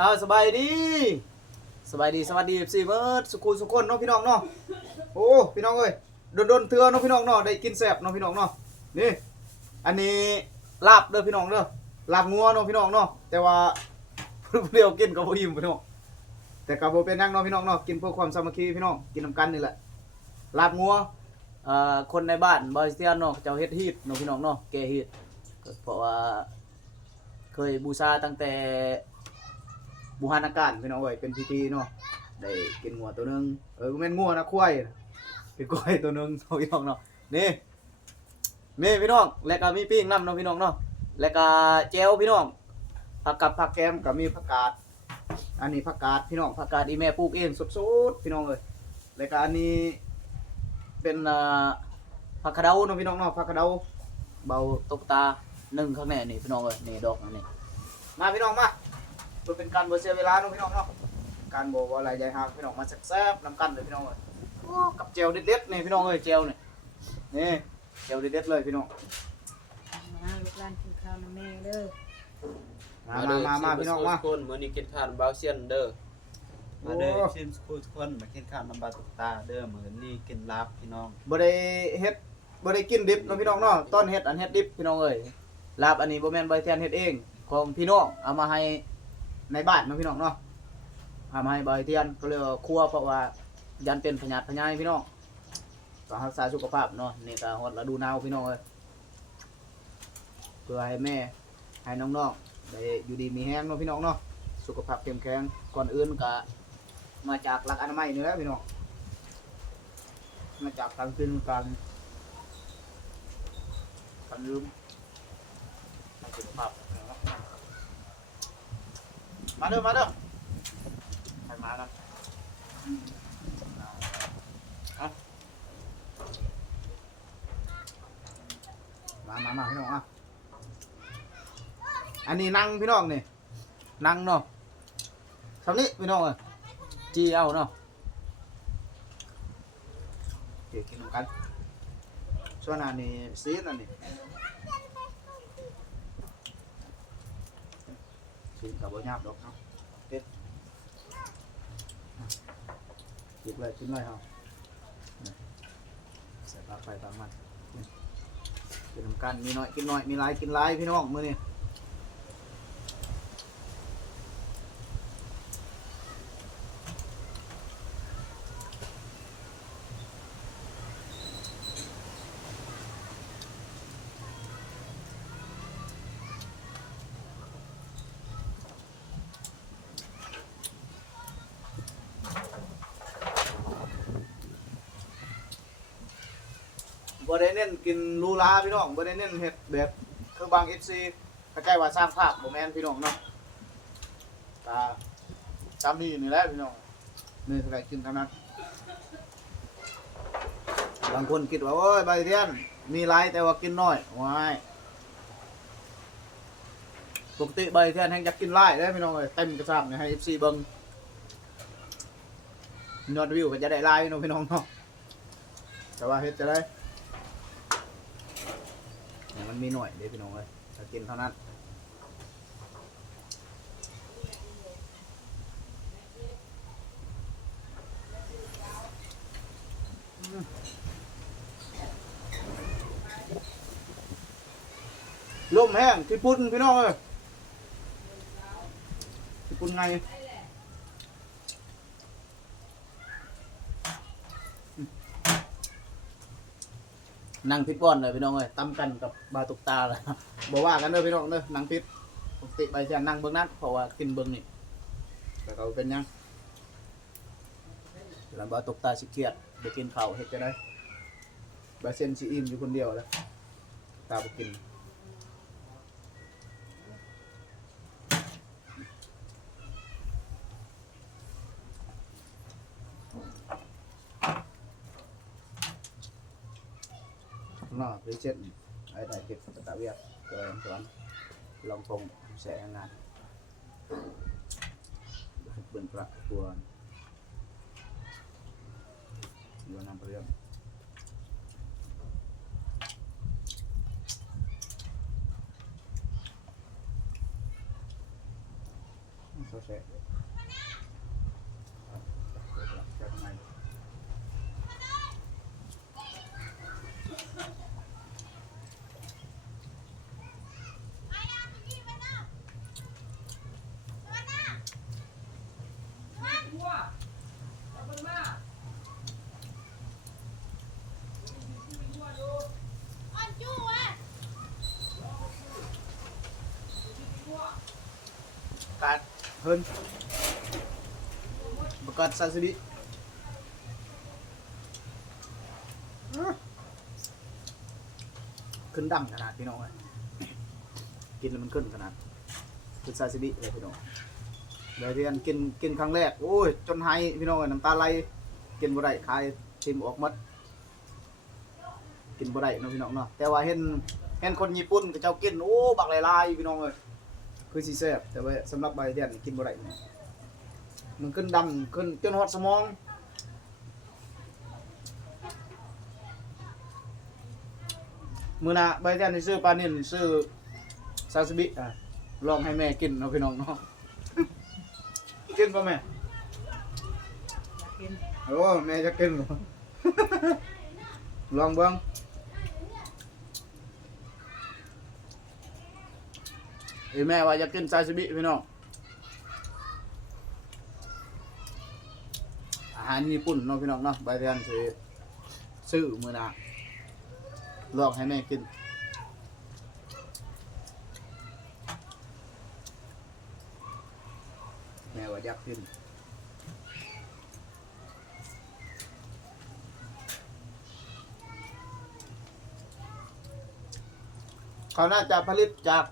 เอาสบายดีสบายดีสวัสดีสี่เมื่อสุขุมสุขคนเนาะพี่น้องเนาะโอ้พี่น้องเอ้ยโดนโดนเถื่อเนาะพี่น้องเนาะได้กินแซ่บเนาะพี่น้องเนาะนี่อันนี้ลาบเด้อพี่น้องเด้อลาบงัวเนาะพี่น้องเนาะแต่ว่าเดียวกินก็บ่อิ่มพี่น้องแต่ก็บ่เป็นหยังเนาะพี่น้องเนาะกินเพื่อความสามัคคีพี่น้องกินนํกันนี่แหละลาบงัวเอ่อคนในบ้านบริเซียนเนาะเจ้าเฮ็ดฮีดเนาะพี่น้องเนาะแกฮีดเพราะว่าเคยบูชาตั้งแต่ บูหานาการพี่น้องเอ้ยเป็นพิธีเนาะได้กินงัวตัวหนึงเออบ่แม่นงัวนะควายเป็นควายตัวหนึงเนาะพี่น้องเนาะนี่นี่พี่น้องแล้วก็มีปิ้งน้ำเนาะพี่น้องเนาะแล้วก็แจ่วพี่น้องผักกับผักแกมก็มีผักกาดอันนี้ผักกาดพี่น้องผักกาดอีแม่ปลูกเองสดๆพี่น้องเอ้ยแล้วก็อันนี้เป็นอ่าผักกระเดาเนาะพี่น้องเนาะผักกระเดาเบาตกตาหนึ่งข้างในนี่พี่น้องเอ้ยนี่ดอกอันนี้มาพี่น้องมา พื่อเป็นการบ่เสียเวลาเนาะพี่น้องเนาะการบ่ว่าอะไรใหญ่ฮาพี่น้องมาแซ่บๆนำกันเลยพี่น้องเอ้ยโอ้กับเจลเด็ดๆนี่พี่น้องเอ้ยเจลนี่นี่เจลเด็ดๆเลยพี่น้องมาลูกหลานกินข้าวนะแม่เด้อมามามามาพี่น้องมาทุกคนมื้อนี้กินข้าวบาวเซียนเด้อมาเด้อโอ้ชิมสกูทุกคนมากินข้าวน้ำบาตุกตาเด้อมื้อนี้กินลาบพี่น้องบ่ได้เฮ็ดบ่ได้กินดิบเนาะพี่น้องเนาะต้นเฮ็ดอันเฮ็ดดิบพี่น้องเอ้ยลาบอันนี้บ่แม่นใบแทนเฮ็ดเองของพี่น้องเอามาให้ ในบ้านเนาะพี่น้องเนาะเอามาให้ใบเทียนก็เลยว่าครัวเพราะว่ายันเป็นพญาธิพญายพี่น้องก็รักษาสุขภาพเนาะนี่ก็ฮอดฤดูหนาวพี่น้องเอ้ยเพื่อให้แม่ให้น้องๆได้อยู่ดีมีแฮงเนาะพี่น้องเนาะสุขภาพเข้มแข็งก่อนอื่นก็มาจากหลักอนามัยนี่แหละพี่น้องมาจากทางเป็นการกันลืมทางสุขภาพ มาเด้อมาเด้อใครมาแล้วเอามามามาพี่น้องอะอันนี้นั่งพี่น้องนี่นั่งเนาะสำนี้พี่น้องอะจีเอาเนาะเดี๋ยวกินกันส่วนอันนี้ซีนอันนี้ ซีนกับบ่ยากดอกครับเด็ดกิบเลยกินเลยครับใส่ปลากไปลามันนี่กินน้ำกันมีน้อยกินน้อยมีหลายกินหลายพี่น้องมื้อนี้ บ่ได้เน้นกินลูลาพี่น้องบ่ได้เน้นเฮ็ดแบบคือบาง FC คล้ายๆว่าสร้างภาพบ่แม่นพี่น้องเนาะตาจำนี่นี่แหละพี่น้องนี่เท่าไหร่กินเท่านั้นบางคนคิดว่าโอ้ยใบเทียนมีหลายแต่ว่ากินน้อยว้ายปกติใบเทียนแห่งอยากกินหลายเด้พี่น้องเอ้ยเต็มกระซับเนี่ยให้ FC เบิ่งยอดวิวก็จะได้หลายเนาะพี่น้องเนาะแต่ว่าเฮ็ดจะได้ มันมีหน่อยเดี๋ยวพี่น้องเลยจะกินเท่านั้นลมแห้งที่ปุ่นพี่น้องเลยที่ปุ่นไง นั่งพิษป้อนเลยพี่น้องเลยตำกันกับบาตุกตาเลยบอกว่ากันเด้อพี่น้องเด้อนั่งพิษปกติไปเสียนั่งเบื้องนั้นเพราะว่ากินเบื้องนี่แต่เขาเป็นยังหลังบาตุกตาสิเครียดไปกินข้าวเห็ดจะได้บาเซนสิอิ่มอยู่คนเดียวแล้วตาไปกิน เนาะไปเช็ดไอ้ไหนเก็บตะเวียดตัวเองตัวนั้นลองคงแสงงานเป็นประตัวอยู่นำเรื่อง โซเซ่จากไหน กัดเพิ่นประกาศซาซิบิขึ้นดังขนาดพี่น้องเลยกินแล้วมันขึ้นขนาดคือซาซิบิเลยพี่น้องเลยเรียนกินกินครั้งแรกโอ้ยจนไห้พี่น้องเอ้ยน้ำตาไหลกินบ่ได้คายทิมออกหมดกินบ่ได้เนาะพี่น้องเนาะแต่ว่าเห็นเห็นคนญี่ปุ่นก็เจ้ากินโอ้บักหลายๆพี่น้องเอ้ย คือสิแซ่บแต่ว่าสำหรับใบเดียนกินบ่ได้เนี่ยมันขึ้นดำขึ้นจนฮอดสมองมื้อหน้าใบเดียนสิซื้อปลานิ่นซื้อซาซิบิอะลองให้แม่กินเนาะพี่น้องเนาะกินป่ะแม่อยากกินโอ้แม่จะกินบ่ลองเบิ่ง เอ้ยแม่ว่าอยากกินซาซิบิพี่น้องอาหารญี่ปุ่นเนาะพี่น้องเนาะใบเดียนสิซื้อมื้อหนาลองให้แม่กินแม่ว่าอยากกินเขาน่าจะผลิตจาก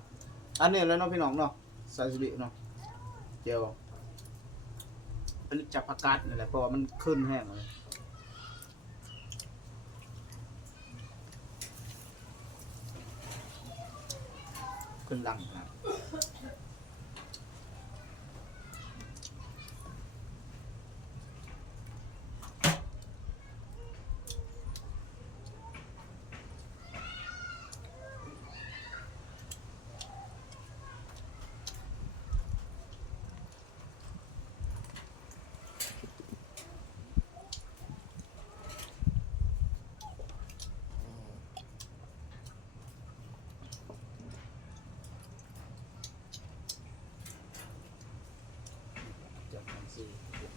อันนี้แล้วเนาะพี่น้องเนาะซาซิบิเนาะเจียวผลิตจากผักกาดนี่แหละเพราะว่ามันขึ้นแห้งเลยขึ้นลังนะจากนั้นสิ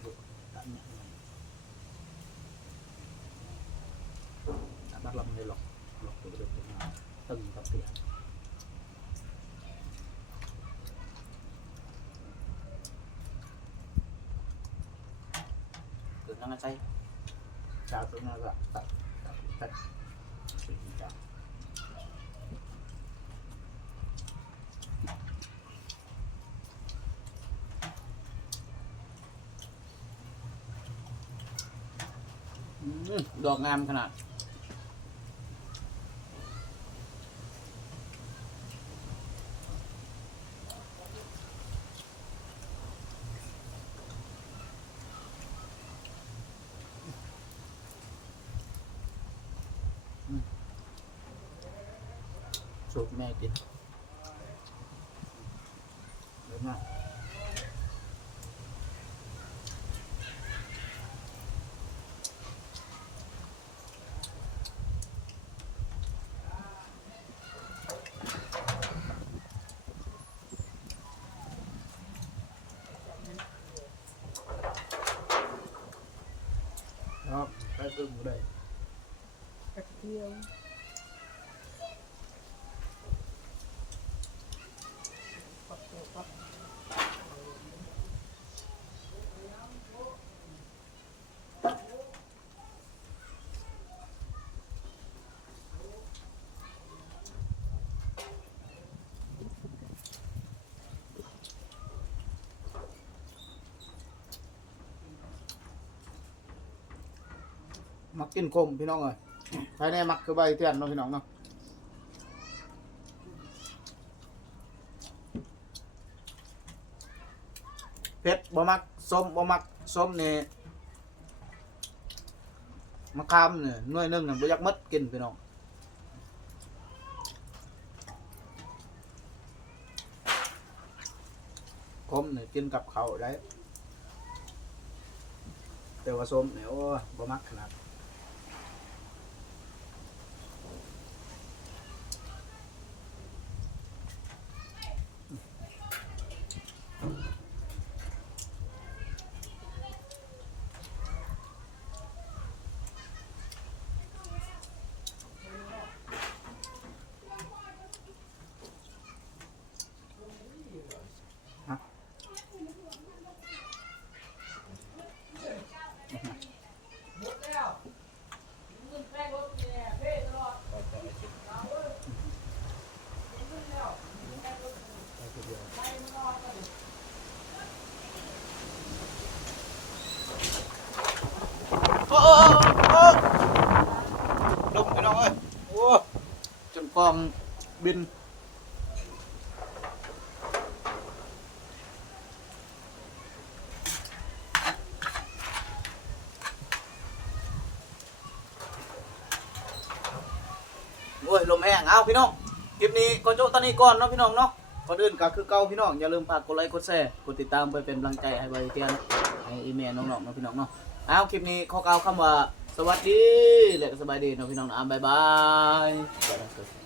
บุกๆตัดเนี่ย ตัดเราไม่ได้หรอกหรอกตัวเดียวตัวมาตึงกับเตียงเกิดนั่งใจชาตัวนั้นก็ตัดตัดตัดสิ่งที่จะอืมดอกงามขนาด สูตรแม่กินเดี๋ยวนะครับไปตึ้งบ่ได้กระเทียมปักตัวปัก มักกินคมพี่น้องเอ้ยใครแน่มักคือใบเทียนเนาะพี่น้องเนาะเผ็ดบ่มักส้มบ่มักส้มนี่มะขามเนี่หน่วยนึงน่ะบ่อยากหมดกินพี่น้องขมส้มเนี่ยกินกับข้าวได้แต่ว่าส้มเนี่ยโอ้บ่มักขนาด โอ้โอ้โอ้ลงพี่น้องเอ้ยโอ้จนกอง บิน โอ้ยลมแห้งเอาพี่น้อง คลิปนี้ก็โจตอนนี้ก่อนเนาะพี่น้องเนาะก่อนอื่นก็คือเก่าพี่น้อง อย่าลืมฝากกดไลค์กดแชร์กดติดตามไปเป็นกำลังใจให้ใบเตียนให้อีเมลน้องๆเนาะพี่น้องเนาะเอาคลิปนี้ขอกล่าวคำว่า สวัสดีและก็สบายดีเนาะพี่น้องนะบ๊ายบาย